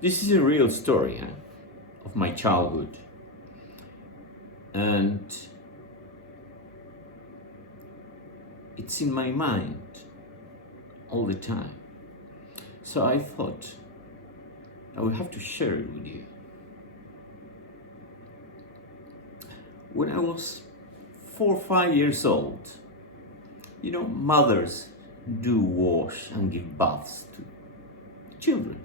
This is a real story of my childhood. And it's in my mind all the time. So I thought I would have to share it with you. When I was 4 or 5 years old, you know, mothers do wash and give baths to children.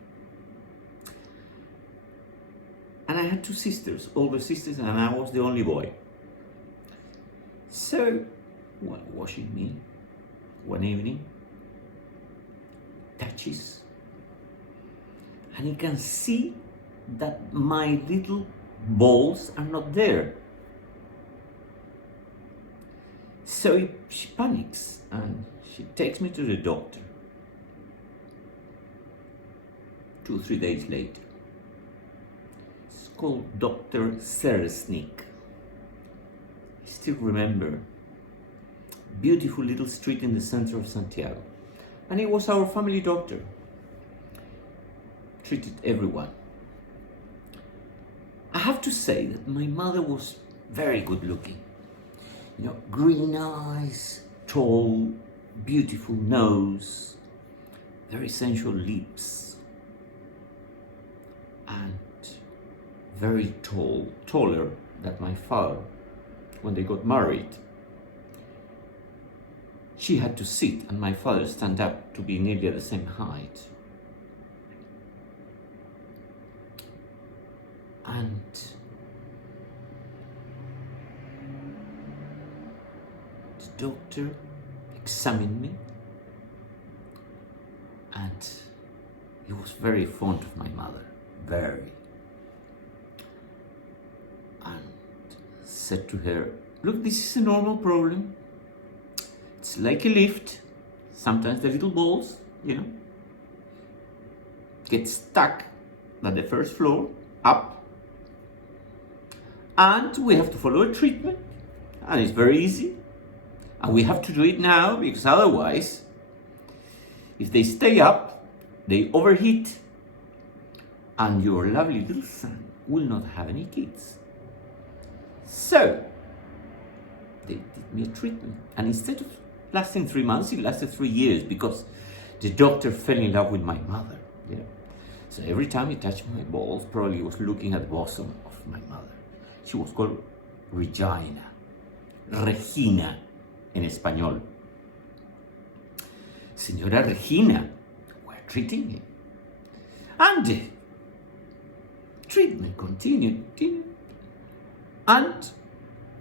And I had 2 sisters, older sisters, and I was the only boy. So, while washing me, one evening, touches, and he can see that my little balls are not there. So she panics and she takes me to the doctor. 2 or 3 days later. It's called Dr. Seresnik. I still remember. Beautiful little street in the center of Santiago. And he was our family doctor. Treated everyone. I have to say that my mother was very good looking. You know, green eyes, tall, beautiful nose, very sensual lips, and very tall, taller than my father. When they got married, she had to sit and my father stand up to be nearly at the same height. And the doctor examined me, and he was very fond of my mother, very. And said to her, look, this is a normal problem. It's like a lift. Sometimes the little balls, you know, get stuck at the first floor, up. And we have to follow a treatment. And it's very easy. And we have to do it now, because otherwise, if they stay up, they overheat. And your lovely little son will not have any kids. So, they did me a treatment. And instead of lasting 3 months, it lasted 3 years, because the doctor fell in love with my mother. You know? So every time he touched my balls, probably he was looking at the bosom of my mother. She was called Regina. Regina en español. Señora Regina, we're treating me. And the treatment continued. And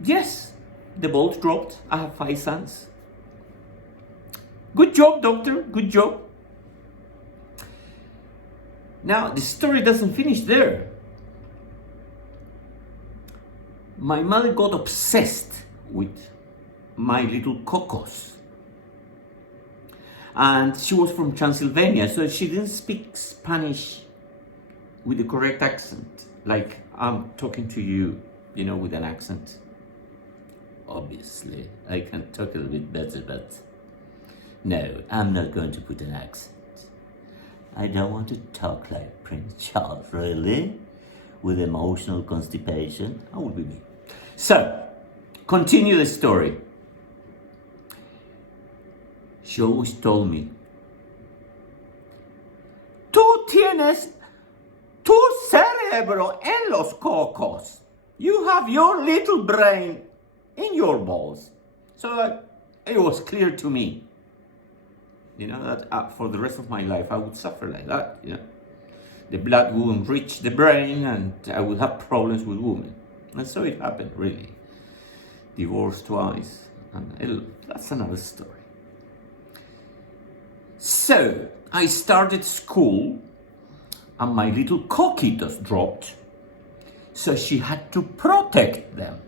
yes, the balls dropped. I have 5 sons. Good job, doctor, good job. Now, the story doesn't finish there. My mother got obsessed with my little cocos. And she was from Transylvania, so she didn't speak Spanish with the correct accent. Like I'm talking to you, you know, with an accent. Obviously, I can talk a little bit better, but no, I'm not going to put an accent. I don't want to talk like Prince Charles, really, with emotional constipation. That would be me. So, continue the story. She always told me, tú tienes tu cerebro en los cocos. You have your little brain in your balls. So it was clear to me, you know, that for the rest of my life I would suffer like that, you know. The blood wouldn't reach the brain and I would have problems with women. And so it happened, really. Divorced twice, and that's another story. So, I started school, and my little coquitos dropped, so she had to protect them.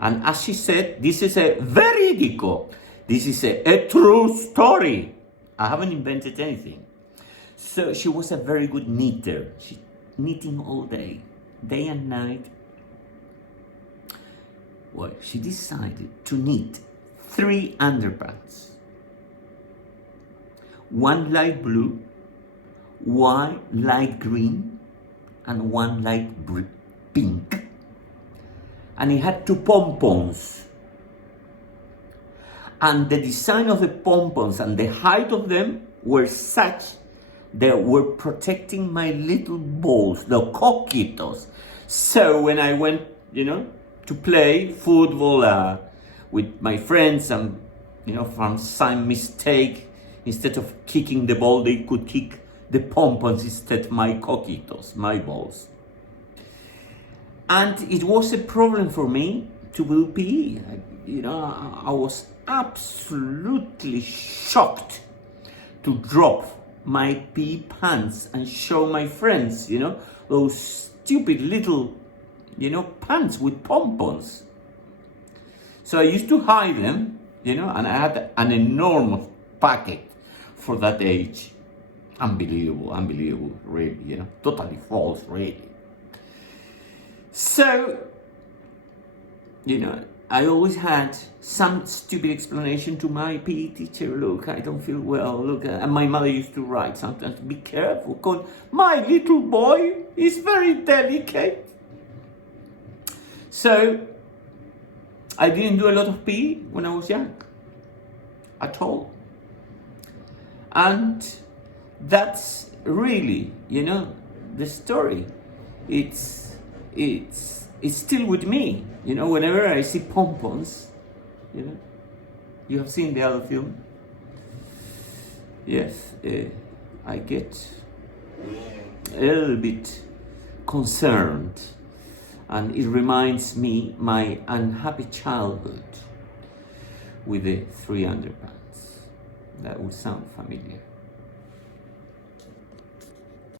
And as she said, this is a veridico. This is a true story. I haven't invented anything. So she was a very good knitter. She knitting all day and night. Well, she decided to knit 3 underpants. One light blue, one light green and one light pink. And it had two pompons. And the design of the pompons and the height of them were such that were protecting my little balls, the coquitos. So when I went, to play football with my friends, and from some mistake, instead of kicking the ball, they could kick the pompons instead, my coquitos, my balls. And it was a problem for me to do PE. I was absolutely shocked to drop my PE pants and show my friends, those stupid little, pants with pompons. So I used to hide them, and I had an enormous packet for that age. Unbelievable, really, totally false, really. So, I always had some stupid explanation to my PE teacher. Look, I don't feel well. Look, and my mother used to write sometimes, be careful, because my little boy is very delicate. So, I didn't do a lot of PE when I was young, at all. And that's really, the story. It's still with me. Whenever I see Pompons, you have seen the other film. Yes, I get a little bit concerned, and it reminds me my unhappy childhood with the 3 underpants. That would sound familiar.